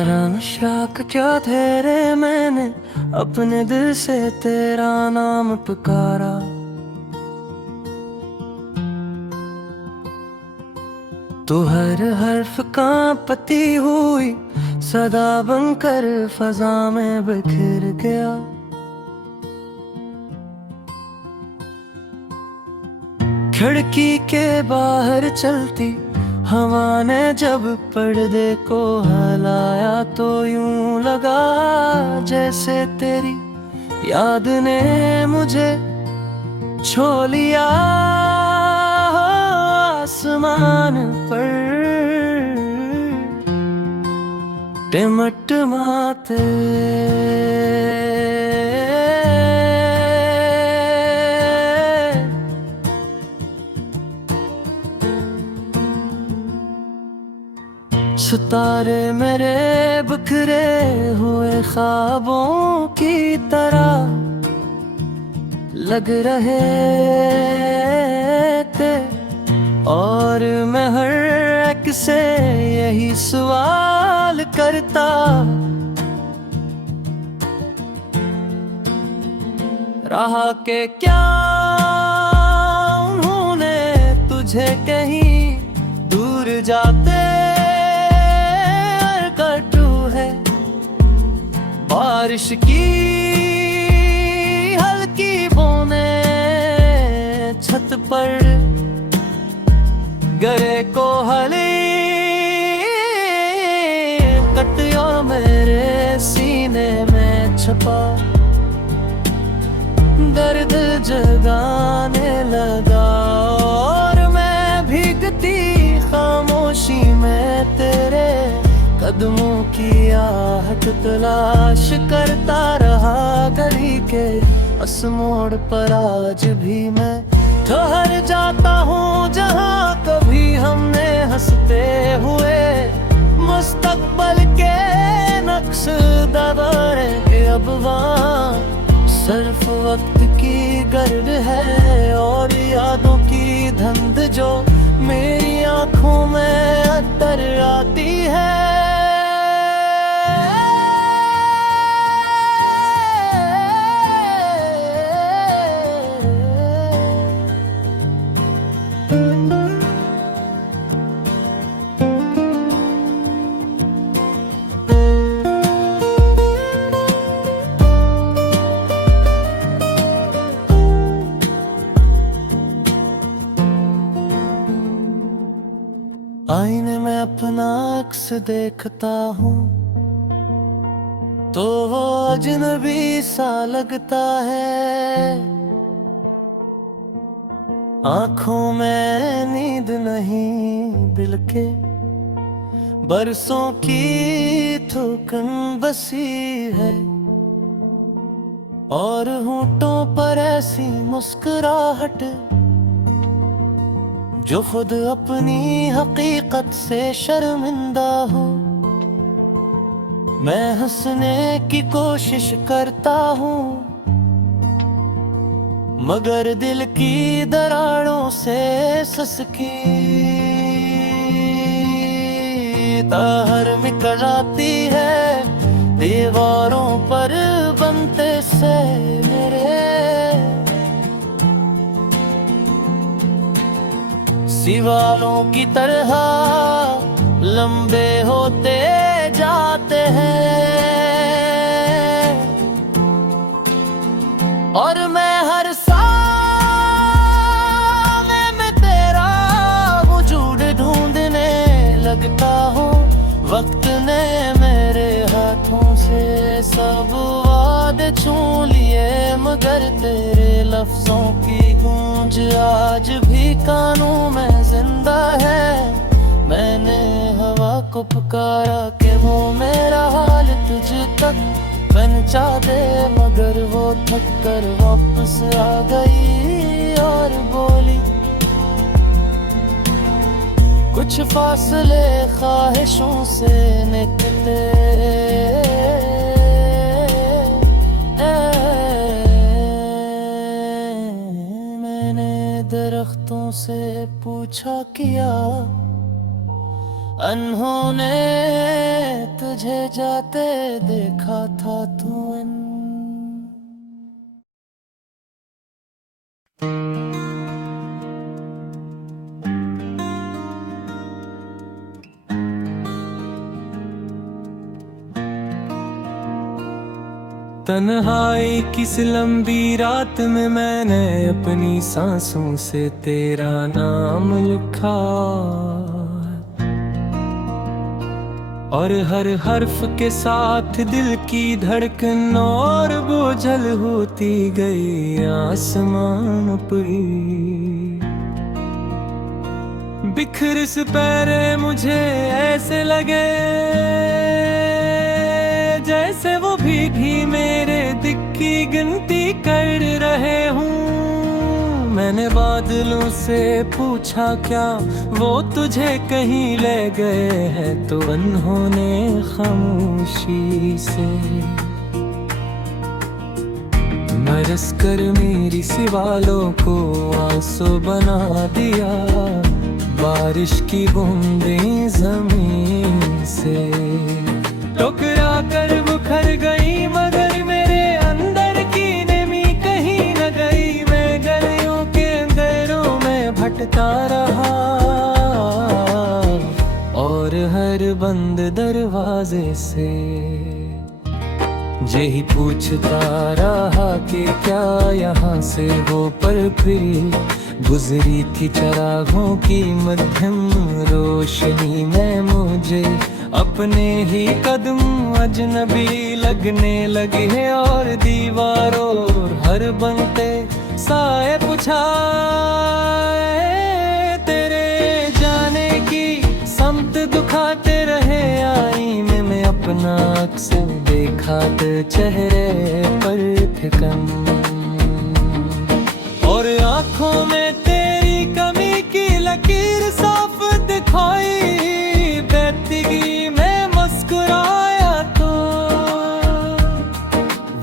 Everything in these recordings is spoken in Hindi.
मारा नशा का क्या तेरे, मैंने अपने दिल से तेरा नाम पुकारा। तू हर हर्फ कांपती हुई सदा बनकर फजा में बिखर गया। खिड़की के बाहर चलती हवा ने जब पर्दे को हलाया तो यूं लगा जैसे तेरी याद ने मुझे छू लिया। आसमान पर टिमटिमाते सितारे मेरे बिखरे हुए ख्वाबों की तरह लग रहे थे, और मैं हर एक से यही सवाल करता रहा कि क्या उन्होंने तुझे कहीं दूर जाते बारिश की हल्की बूंदें छत पर गरे को हली कटिया मेरे सीने में छपा। दर्द जगाने लगा और मैं भीगती खामोशी में तेरे कदमों की आहट तलाश करता रहा। गली के उस मोड़ पर आज भी मैं ठहर जाता हूँ जहाँ कभी हमने हंसते हुए मुस्तकबल के नक्श दबारे के। अब वहाँ सिर्फ वक्त की गर्द है और यादों की धुंध जो मेरी आंखों में अतर आती है। आईने में अपना अक्स देखता हूँ तो वो अजनबी सा लगता है। आंखों में नींद नहीं, दिल के बरसों की थूकन बसी है, और होंठों पर ऐसी मुस्कुराहट जो खुद अपनी हकीकत से शर्मिंदा हो। मैं हंसने की कोशिश करता हूँ मगर दिल की दरारों से सिसकी ताहर निकल आती है दीवारों पर बनते से मेरे। दीवारों की तरह लंबे होते जाते हैं, और मैं हर सांस में तेरा वजूद ढूंढने लगता हूँ। वक्त ने मेरे हाथों से सब वादे छू लिए मगर तेरे लफ्जों की गूंज आज भी कानों में जिंदा है। मैंने हवा को पुकारा कि वो मेरा हाल तुझ तक पहुंचा दे, मगर वो थक कर वापस आ गई और बोली कुछ फासले ख्वाहिशों से निकले। मैंने दरख्तों से पूछा किया अनहोने तुझे जाते देखा था तू तन्हाई किस लंबी रात में मैंने अपनी सांसों से तेरा नाम लिखा, और हर हर्फ के साथ दिल की धड़कन और बोझल होती गई आसमान पर। बिखर से पैरे मुझे ऐसे लगे जैसे वो भी मेरे दिल की गिनती कर रहे हूँ। मैंने बादलों से पूछा क्या वो तुझे कहीं ले गए हैं, तो उन्होंने खामोशी से बरस कर मेरी सिवालों को आंसू बना दिया। बारिश की बूंदें जमीन से टकरा कर मुखर गई, मगर मेरे अंदर की नमी कहीं न गई। मैं गलियों के अंधेरों में भटका रहा, और हर बंद दरवाजे से यही पूछता रहा कि क्या यहाँ से वो पल फिर गुजरी थी चरागों की मध्यम रोशनी में। मुझे अपने ही कदम अजनबी लगने लगे हैं, और दीवारों और हर बनते साए पूछा तेरे जाने की समत दुखाते रहे। आईने में अपना अक्सर देखा तो चेहरे पर ठिकन, और आँखों में तेरी कमी की लकीर साफ दिखाई। बेतिगी में मुस्कुराया तो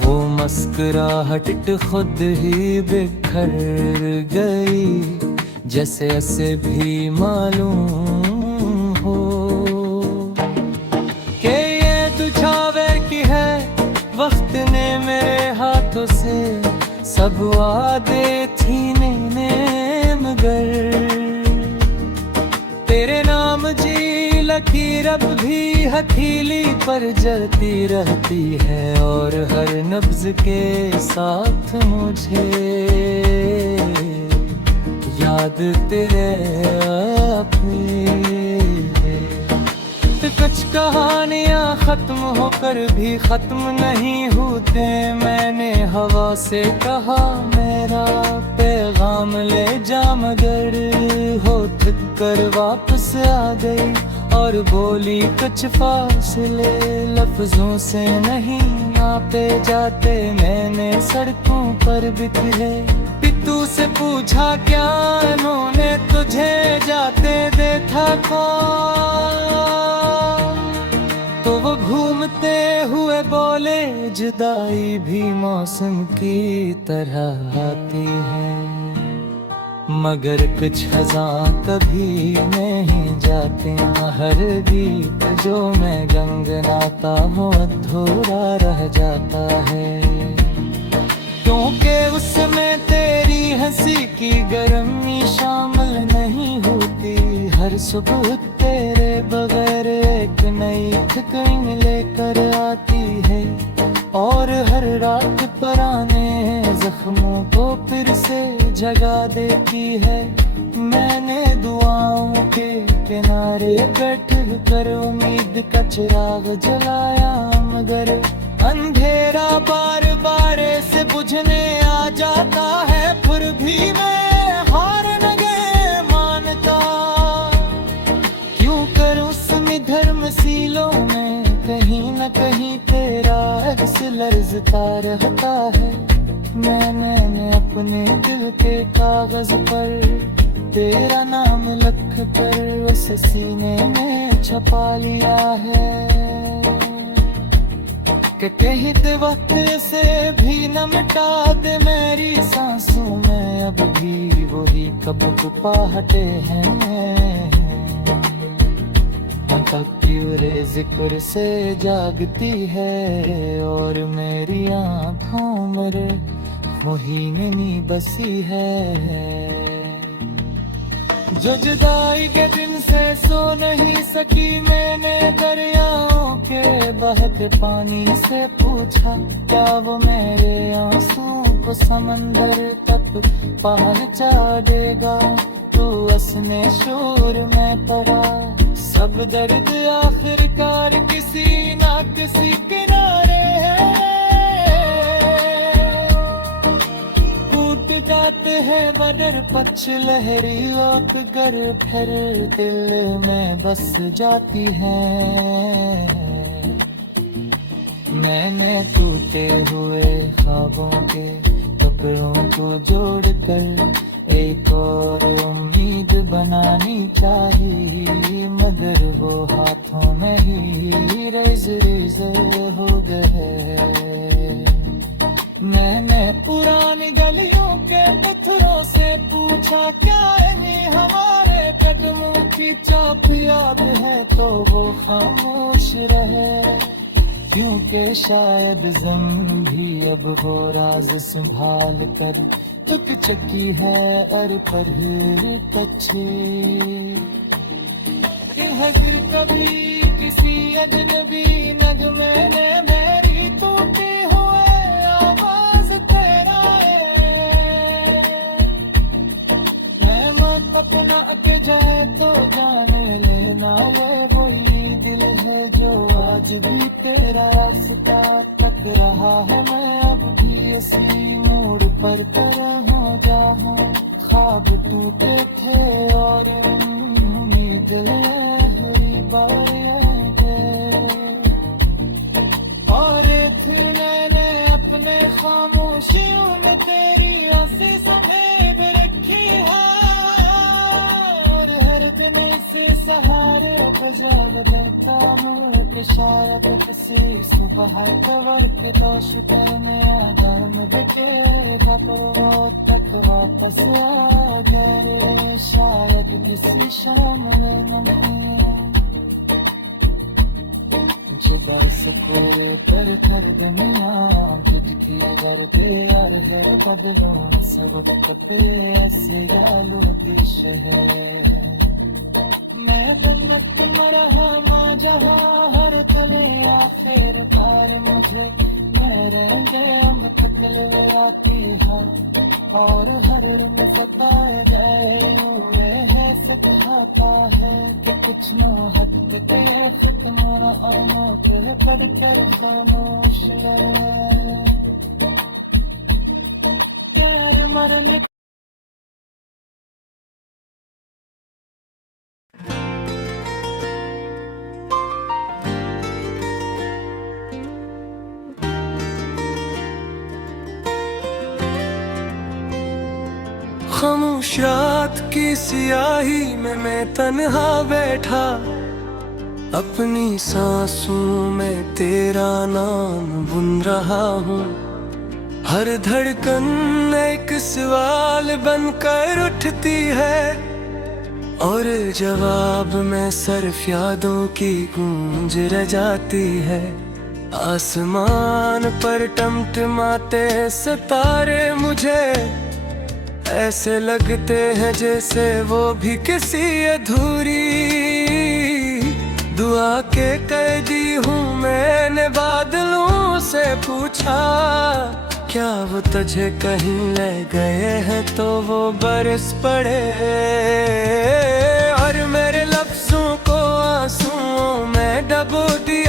वो मुस्कुराहट खुद ही बिखर गई, जैसे ऐसे भी मालूम हो कि ये तुझावर की है। वक्त ने मेरे हाथों से सब वादे छीने, मगर तेरे नाम जी लकीर अब भी हथेली पर जलती रहती है, और हर नब्ज के साथ मुझे याद तेरे अपनी। कुछ कहानियाँ खत्म होकर भी खत्म नहीं होते। मैंने हवा से कहा मेरा पैगाम ले जा, मगर हो थक कर वापस आ गई, और बोली कुछ फासले लफ्जों से नहीं नापे जाते। मैंने सड़कों पर बिखरे पितू से पूछा क्या उन्होंने तुझे जाते देखा तो वो घूमते हुए बोले जुदाई भी मौसम की तरह आती है, मगर कुछ खज़ां कभी नहीं जाते। हर गीत जो मैं गनगनाता हूँ अधूरा रह जाता है, क्योंकि उसमें तेरी हंसी की गर्मी शामिल नहीं होती। हर सुबह तेरे बगैर एक नई ठिकन लेकर आती है, और हर रात पुराने जख्मों को फिर से जगा देती है। मैंने दुआओं के किनारे बैठ कर उम्मीद का चिराग जलाया, मगर अंधेरा बार बार से बुझने आ जाता है। फिर भी मैं हार न गए मानता, क्यों करूं धर्म सीलों में कहीं न कहीं तेरा अक्स लर्जता रहता है। मैंने अपने दिल के कागज पर तेरा नाम लिख कर उस सीने में छपा लिया है, कि कहते वक्त से भी न मिटा दे मेरी सांसों में अब भी वही कब पा हटे हैं। तक पूरे जिक्र से जागती है, और मेरी आँखों मेरे मोहिनी बसी है। जो जुदाई के दिन से सो नहीं सकी, मैंने दरियाओं के बहते पानी से पूछा, क्या वो मेरे आंसुओं को समंदर तक पहुंचा देगा। तू असने शोर में पड़ा, सब दर्द आखिरकार किसी ना किसी किनारे है। जाते हैं बदर पच लहरी लोक कर, फिर दिल में बस जाती है। मैंने टूटे हुए ख्वाबों के टुकड़ों को जोड़कर एक और उम्मीद बनानी चाहिए, मगर वो हाथों में ही रेज़ हो गए। मैंने पुरानी गलियों के पत्थरों से पूछा, क्या ये हमारे कदमों की चाप याद है, तो वो खामोश रहे, क्योंकि शायद ज़म भी अब वो राज संभाल कर चुक चकी है। अर पर कच्चे फिर कभी किसी अजनबी नगमे ने मेरी टूटी हुए आवाज तेरा रहमत अपना अक जाए तो जाने लेना, ये वही दिल है जो आज भी तेरा रास्ता तक रहा है। मैं अब भी इसी मोड़ पर तरह जहाँ ख्वाब टूटे थे और उम्मीद लहरी बार और थी मैंने अपने खामोशियों में तेरी आसी समेत रखी है, और हर दिन से सहारे बजाव देता मुझे कि शायद किसी सुबह कवर के दोष करने आदम डकेगा तो तक वापस आ गए, शायद किसी शाम में दर्स कोरे पर कर दुनिया तुझकी करते यार है बदलों सबक पे ऐसे यालो दिश है। मैं बनत मरहा माँ जहाँ हर तले आखिर बार मुझे मेरे अंग कतल आती है, और हर रंग बताए गए उड़े है सिखाता है कि कुछ नो हद के खुद मोरा आमों के पढ़ कर खामोश प्यार मरने। खामोश रात की सियाही में मैं तन्हा बैठा, अपनी सांसों में तेरा नाम बुन रहा हूँ। हर धड़कन एक सवाल बनकर उठती है, और जवाब में सिर्फ यादों की गूंज रह जाती है। आसमान पर टमटमाते सितारे मुझे ऐसे लगते हैं जैसे वो भी किसी अधूरी दुआ के कैदी हूँ। मैंने बादलों से पूछा, क्या वो तुझे कहीं ले गए हैं, तो वो बरस पड़े, और मेरे लफ्जों को आंसुओं में डबो दिया।